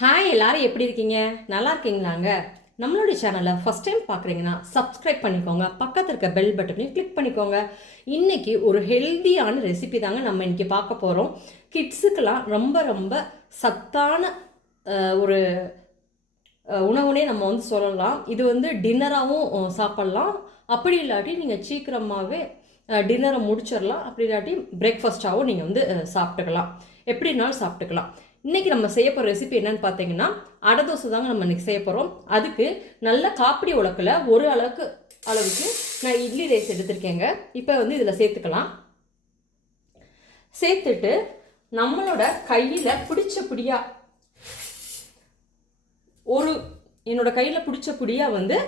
Hi எல்லாரும் எப்படி இருக்கீங்க? நல்லா இருக்கீங்களாங்க? நம்மளுடைய சேனலை ஃபஸ்ட் டைம் பார்க்குறீங்கன்னா சப்ஸ்கிரைப் பண்ணிக்கோங்க. பக்கத்தில் இருக்க பெல் பட்டனையும் கிளிக் பண்ணிக்கோங்க. இன்றைக்கி ஒரு ஹெல்த்தியான ரெசிபி தாங்க நம்ம இன்றைக்கி பார்க்க போகிறோம் கிட்ஸுக்கெல்லாம் ரொம்ப ரொம்ப சத்தான ஒரு உணவுனே நம்ம வந்து சொல்லலாம். இது வந்து டின்னராகவும் சாப்பிட்லாம். அப்படி இல்லாட்டி நீங்கள் சீக்கிரமாகவே டின்னரை முடிச்சிடலாம். அப்படி இல்லாட்டி பிரேக்ஃபாஸ்ட்டாகவும் நீங்கள் வந்து சாப்பிட்டுக்கலாம். எப்படினாலும் சாப்பிட்டுக்கலாம். இன்றைக்கி நம்ம செய்ய போகிற ரெசிபி என்னன்னு பார்த்தீங்கன்னா அடை தோசை தாங்க நம்ம இன்றைக்கி செய்ய போகிறோம் அதுக்கு நல்ல காப்பிடி உலக்கில் ஒரு அளவுக்கு அளவுக்கு நான் இட்லி ரைஸ் எடுத்திருக்கேங்க. இப்போ வந்து இதில் சேர்த்துக்கலாம். சேர்த்துட்டு நம்மளோட கையில் பிடிச்ச பிடியா ஒரு என்னோட கையில் பிடிச்ச பிடியா வந்து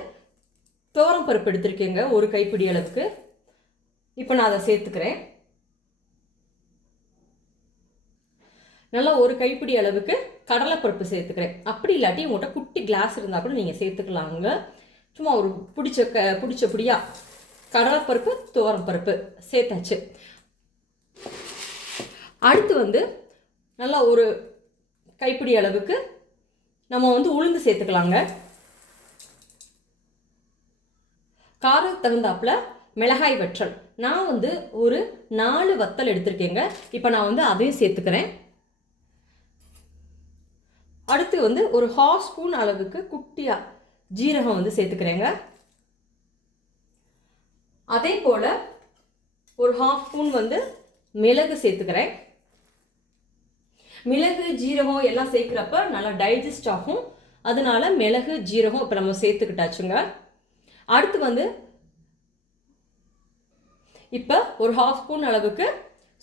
துவரம் பருப்பு எடுத்திருக்கேங்க ஒரு கைப்பிடி அளவுக்கு. இப்போ நான் அதை சேர்த்துக்கிறேன். நல்லா ஒரு கைப்பிடி அளவுக்கு கடலைப்பருப்பு சேர்த்துக்கிறேன். அப்படி இல்லாட்டி உங்கள்கிட்ட குட்டி கிளாஸ் இருந்தால் கூட நீங்கள் சேர்த்துக்கலாங்க. சும்மா ஒரு பிடிச்ச க பிடிச்ச பிடியா கடலைப்பருப்பு துவரம் பருப்பு சேர்த்தாச்சு. அடுத்து வந்து நல்லா ஒரு கைப்பிடி அளவுக்கு நம்ம வந்து உளுந்து சேர்த்துக்கலாங்க. காரம் தகுந்தாப்புல மிளகாய் வற்றல். நான் வந்து ஒரு நாலு வத்தல் எடுத்திருக்கேங்க. இப்போ நான் வந்து அதையும் சேர்த்துக்கிறேன். அடுத்து வந்து ஒரு ஹாஃப் ஸ்பூன் அளவுக்கு குட்டியாக ஜீரகம் வந்து சேர்த்துக்கிறேங்க. அதே போல் ஒரு ஹாஃப் ஸ்பூன் வந்து மிளகு சேர்த்துக்கிறேன். மிளகு ஜீரகம் எல்லாம் சேர்க்குறப்ப நல்லா டைஜஸ்ட் ஆகும். அதனால மிளகு ஜீரகம் இப்போ நம்ம சேர்த்துக்கிட்டாச்சுங்க. அடுத்து வந்து இப்போ ஒரு ஹாஃப் ஸ்பூன் அளவுக்கு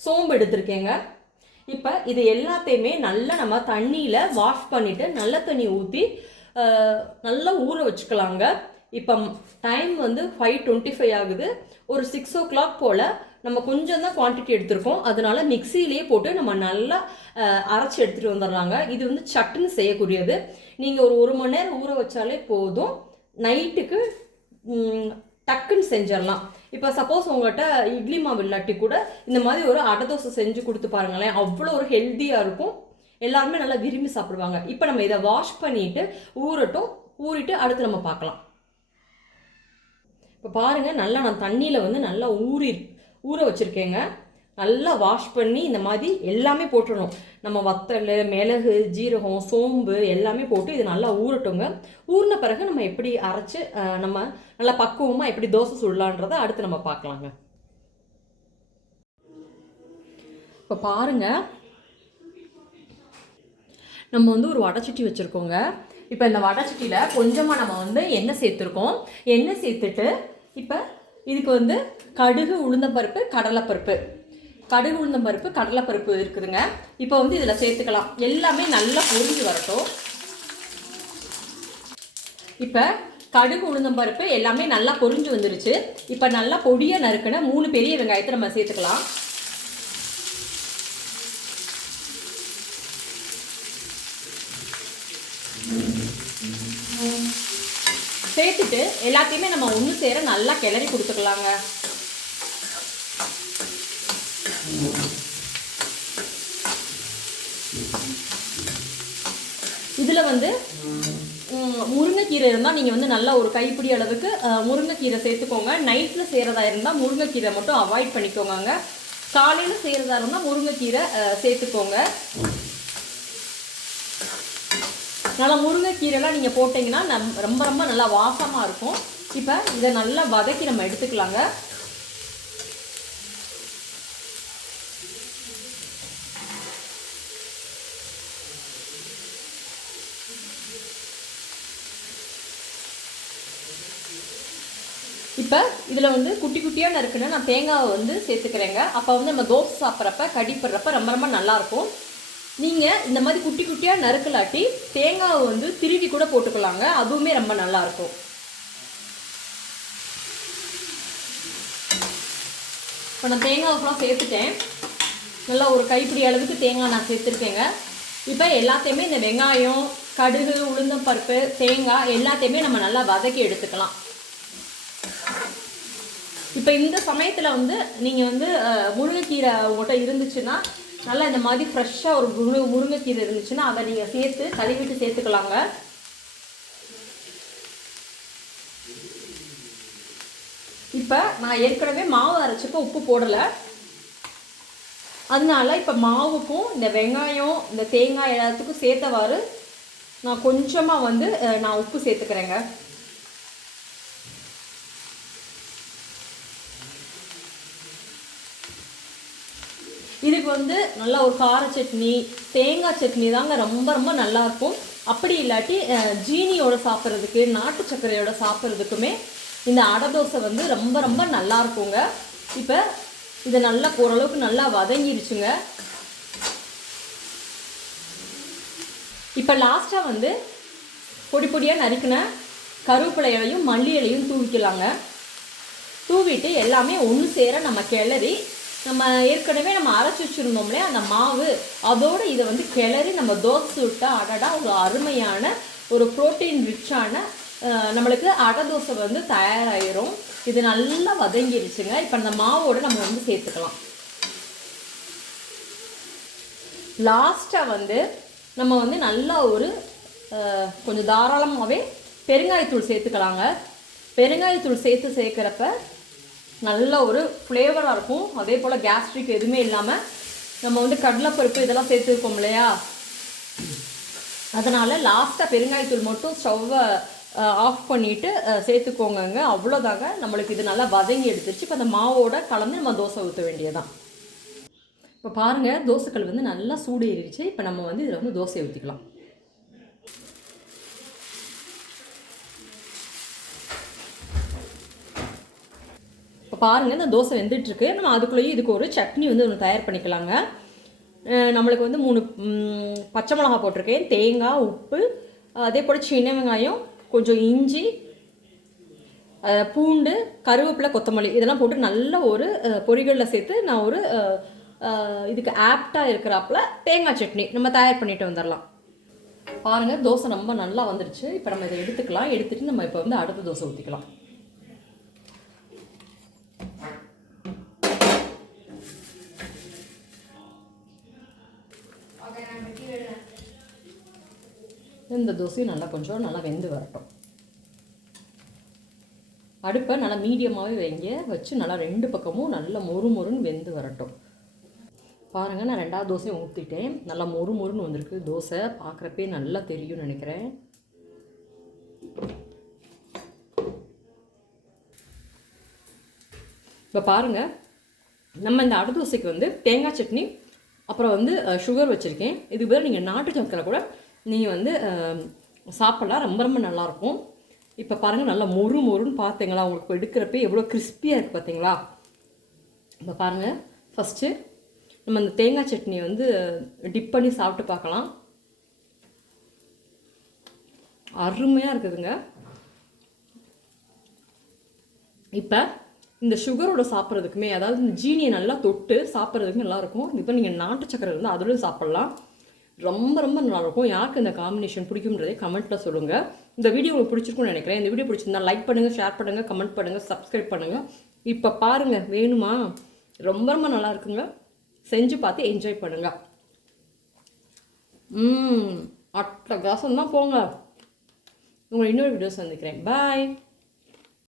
சோம்பு எடுத்திருக்கேங்க. இப்போ இது எல்லாத்தையுமே நல்லா நம்ம தண்ணியில் வாஷ் பண்ணிவிட்டு நல்ல தண்ணி ஊற்றி நல்லா ஊற வச்சுக்கலாங்க. இப்போ டைம் வந்து ஃபைவ் டுவெண்ட்டி ஃபைவ் ஆகுது. ஒரு சிக்ஸ் ஓ கிளாக் போல் நம்ம கொஞ்சம் தான் குவான்டிட்டி எடுத்திருக்கோம். அதனால மிக்சியிலேயே போட்டு நம்ம நல்லா அரைச்சி எடுத்துகிட்டு வந்துடுறாங்க இது வந்து சட்டுன்னு செய்யக்கூடியது. நீங்கள் ஒரு ஒரு மணி நேரம் ஊற வச்சாலே போதும். நைட்டுக்கு டக்குன்னு செஞ்சிடலாம் இப்போ சப்போஸ் உங்கள்கிட்ட இட்லி மாவு இல்லாட்டி கூட இந்த மாதிரி ஒரு அடை தோசை செஞ்சு கொடுத்து பாருங்களேன். அவ்வளோ ஒரு ஹெல்த்தியாக இருக்கும். எல்லாருமே நல்லா விரும்பி சாப்பிடுவாங்க. இப்போ நம்ம இதை வாஷ் பண்ணிட்டு ஊறட்டும். ஊறிட்டு அடுத்து நம்ம பார்க்கலாம். இப்போ பாருங்கள் நல்லா நான் தண்ணியில் வந்து நல்லா ஊறி ஊற வச்சுருக்கேங்க. நல்லா வாஷ் பண்ணி இந்த மாதிரி எல்லாமே போட்டுடணும். நம்ம வத்தல் மிளகு ஜீரகம் சோம்பு எல்லாமே போட்டு இது நல்லா ஊறட்டுங்க. ஊறின பிறகு நம்ம எப்படி அரைச்சு நம்ம நல்லா பக்குவமாக எப்படி தோசை சுடலான்றதை அடுத்து நம்ம பார்க்கலாங்க. இப்போ பாருங்கள் நம்ம வந்து ஒரு வடைச்சட்டி வச்சுருக்கோங்க. இப்போ இந்த வடைச்சட்டியில் கொஞ்சமாக நம்ம வந்து எண்ணெய் சேர்த்துருக்கோம். எண்ணெய் சேர்த்துட்டு இப்போ இதுக்கு வந்து கடுகு உளுந்தம்பருப்பு கடலைப்பருப்பு. கடுகு உளுந்தம்பருப்பு கடலைப்பருப்பு இருக்குதுங்க. இப்போ வந்து இதில் சேர்த்துக்கலாம். எல்லாமே நல்லா பொரிஞ்சு வரட்டும். இப்போ கடுகு உளுந்தம்பருப்பு எல்லாமே நல்லா பொரிஞ்சு வந்துருச்சு. இப்போ நல்லா பொடியாக நறுக்கின மூணு பெரிய வெங்காயத்தை நம்ம சேர்த்துக்கலாம். சேர்த்துட்டு எல்லாத்தையுமே நம்ம ஒன்று சேர நல்லா கிளறி கொடுத்துக்கலாங்க. இதில் வந்து முருங்கைக்கீரை இருந்தால் நீங்கள் வந்து நல்லா ஒரு கைப்பிடி அளவுக்கு முருங்கைக்கீரை சேர்த்துக்கோங்க. நைட்டில் செய்கிறதா இருந்தால் முருங்கைக்கீரை மட்டும் அவாய்ட் பண்ணிக்கோங்க காலையில் செய்கிறதா இருந்தால் முருங்கைக்கீரை சேர்த்துக்கோங்க. நல்லா முருங்கைக்கீரைலாம் நீங்கள் போட்டிங்கன்னா நம் ரொம்ப ரொம்ப நல்லா வாசமாக இருக்கும். இப்போ இதை நல்லா வதக்கி நம்ம எடுத்துக்கலாங்க. இப்போ இதில் வந்து குட்டி குட்டியாக நறுக்குன்னு நான் தேங்காவை வந்து சேர்த்துக்கிறேங்க. அப்போ வந்து நம்ம தோசை சாப்பிட்றப்ப கடிப்படுறப்ப ரொம்ப ரொம்ப நல்லாயிருக்கும். நீங்கள் இந்த மாதிரி குட்டி குட்டியாக நறுக்கலாட்டி தேங்காவை வந்து திருவி கூட போட்டுக்கலாங்க. அதுவுமே ரொம்ப நல்லாயிருக்கும். இப்போ நான் தேங்காவை ஃபுல்லாக சேர்த்துட்டேன். நல்லா ஒரு கைப்பிடி அளவுக்கு தேங்காய் நான் சேர்த்துருக்கேங்க. இப்போ எல்லாத்தையுமே இந்த வெங்காயம் கடுகு உளுந்தம் பருப்பு தேங்காய் எல்லாத்தையுமே நம்ம நல்லா வதக்கி எடுத்துக்கலாம். இப்போ இந்த சமயத்தில் வந்து நீங்கள் வந்து முருங்கைக்கீரை உங்கள்கிட்ட இருந்துச்சுன்னா நல்லா இந்த மாதிரி ஃப்ரெஷ்ஷாக ஒரு முருங்கை முருங்கைக்கீரை இருந்துச்சுன்னா அதை நீங்கள் சேர்த்து கழுவிட்டு சேர்த்துக்கலாங்க. இப்போ நான் ஏற்கனவே மாவு அரைச்சப்போ உப்பு போடலை. அதனால இப்போ மாவுக்கும் இந்த வெங்காயம் இந்த தேங்காய் எல்லாத்துக்கும் சேர்த்தவாறு நான் கொஞ்சமாக வந்து நான் உப்பு சேர்த்துக்கிறேங்க. இதுக்கு வந்து நல்லா ஒரு கார சட்னி தேங்காய் சட்னி தாங்க ரொம்ப ரொம்ப நல்லா இருக்கும். அப்படி இல்லாட்டி ஜீனியோட சாப்பிட்றதுக்கு நாட்டு சர்க்கரையோட சாப்பிட்றதுக்குமே இந்த அடை தோசை வந்து ரொம்ப ரொம்ப நல்லா இருக்குங்க. இப்போ இதை நல்லா ஓரளவுக்கு நல்லா வதங்கிருச்சுங்க. இப்போ லாஸ்ட்டாக வந்து பொடி பொடியாக நறுக்கின கருவேப்பிலை இலையும் மல்லி இலையும் தூவிக்கலாங்க. தூவிட்டு எல்லாமே ஒன்று சேர நம்ம கிளறி நம்ம ஏற்கனவே நம்ம அரைச்சி வச்சுருந்தோம்லே அந்த மாவு அதோடு இதை வந்து கிளறி நம்ம தோசை விட்டால் அடடா ஒரு அருமையான ஒரு ப்ரோட்டீன் ரிச்சான நம்மளுக்கு அடை தோசை வந்து தயாராகிரும் இது நல்லா வதங்கிருச்சுங்க. இப்போ அந்த மாவோடு நம்ம வந்து சேர்த்துக்கலாம். லாஸ்ட்டாக வந்து நம்ம வந்து நல்லா ஒரு கொஞ்சம் தாராளமாகவே பெருங்காயத்தூள் சேர்த்துக்கலாங்க. பெருங்காயத்தூள் சேர்த்து சேர்க்குறப்ப நல்ல ஒரு ஃப்ளேவராக இருக்கும். அதே போல் கேஸ்ட்ரிக் எதுவுமே இல்லாமல் நம்ம வந்து கடலைப்பருப்பு இதெல்லாம் சேர்த்துருக்கோம் இல்லையா? அதனால் லாஸ்ட்டாக பெருங்காயத்தூள் மட்டும் ஸ்டவ்வை ஆஃப் பண்ணிவிட்டு சேர்த்துக்கோங்கங்க. அவ்வளோதாங்க. நம்மளுக்கு இது நல்லா வதங்கி எடுத்துருச்சு. இப்போ அந்த மாவோட கலந்து நம்ம தோசை ஊற்ற வேண்டியதான் இப்போ பாருங்கள் தோசைக்கல் வந்து நல்லா சூடு ஏறிடுச்சு இப்போ நம்ம வந்து இதில் வந்து தோசையை ஊற்றிக்கலாம் இப்போ பாருங்கள் இந்த தோசை வெந்துட்டுருக்கு. நம்ம அதுக்குள்ளேயே இதுக்கு ஒரு சட்னி வந்து ஒன்று தயார் பண்ணிக்கலாங்க. நம்மளுக்கு வந்து மூணு பச்சை மிளகா போட்டிருக்கேன். தேங்காய் உப்பு அதே போல் சின்ன வெங்காயம் கொஞ்சம் இஞ்சி பூண்டு கருவேப்பிலை கொத்தமல்லி இதெல்லாம் போட்டு நல்ல ஒரு பொறிகளில் சேர்த்து நான் ஒரு இதுக்கு ஆப்டாக இருக்கிறாப்புல தேங்காய் சட்னி நம்ம தயார் பண்ணிட்டு வந்துடலாம் பாருங்கள் தோசை ரொம்ப நல்லா வந்துடுச்சு இப்போ நம்ம இதை எடுத்துக்கலாம். எடுத்துகிட்டு நம்ம இப்போ வந்து அடுத்த தோசை ஊற்றிக்கலாம் இந்த தோசையும் நல்லா கொஞ்சம் நல்லா வெந்து வரட்டும். அடுப்பை நல்லா மீடியமாகவே வைங்க. வச்சு நல்லா ரெண்டு பக்கமும் நல்லா மொறு மொறுன்னு வெந்து வரட்டும். பாருங்கள் நான் ரெண்டாவது தோசையும் ஊற்றிட்டேன் நல்லா மொறு மொறுன்னு வந்திருக்கு தோசை. பார்க்குறப்பே நல்லா தெரியும்னு நினைக்கிறேன். இப்போ பாருங்கள் நம்ம இந்த அடுதோசைக்கு வந்து தேங்காய் சட்னி அப்புறம் வந்து சுகர் வச்சுருக்கேன். இதுக்கு பேர் நீங்கள் நாட்டு சக்கரை கூட நீங்கள் வந்து சாப்பிட்லாம். ரொம்ப ரொம்ப நல்லாயிருக்கும். இப்போ பாருங்கள் நல்லா மொறு மொறுன்னு பார்த்தீங்களா? உங்களுக்கு எடுக்கிறப்ப எவ்வளோ கிறிஸ்பியாக இருக்குது பார்த்தீங்களா? இப்போ பாருங்கள் ஃபஸ்ட்டு நம்ம இந்த தேங்காய் சட்னியை வந்து டிப் பண்ணி சாப்பிட்டு பார்க்கலாம். அருமையாக இருக்குதுங்க. இப்போ இந்த சுகரோட சாப்பிட்றதுக்குமே அதாவது இந்த ஜீனியை நல்லா தொட்டு சாப்பிட்றதுக்கு நல்லாயிருக்கும். இப்போ நீங்கள் நாட்டு சக்கரை இருந்தால் அதோட சாப்பிட்லாம். ரொம்ப ரொம்ப நல்லாயிருக்கும். யாருக்கு இந்த காம்பினேஷன் பிடிக்கும்ன்றதே கமெண்ட்டில் சொல்லுங்கள் இந்த வீடியோ உங்களுக்கு பிடிச்சிருக்கும்னு நினைக்கிறேன். இந்த வீடியோ பிடிச்சிருந்தா லைக் பண்ணுங்கள் ஷேர் பண்ணுங்கள் கமெண்ட் பண்ணுங்கள் சப்ஸ்கிரைப் பண்ணுங்கள் இப்போ பாருங்கள் வேணுமா? ரொம்ப ரொம்ப நல்லா இருக்குங்க செஞ்சு பார்த்து என்ஜாய் பண்ணுங்கள் ம் அட்டகாசம் தான் போங்க. உங்களை இன்னொரு வீடியோ சந்திக்கிறேன். பாய்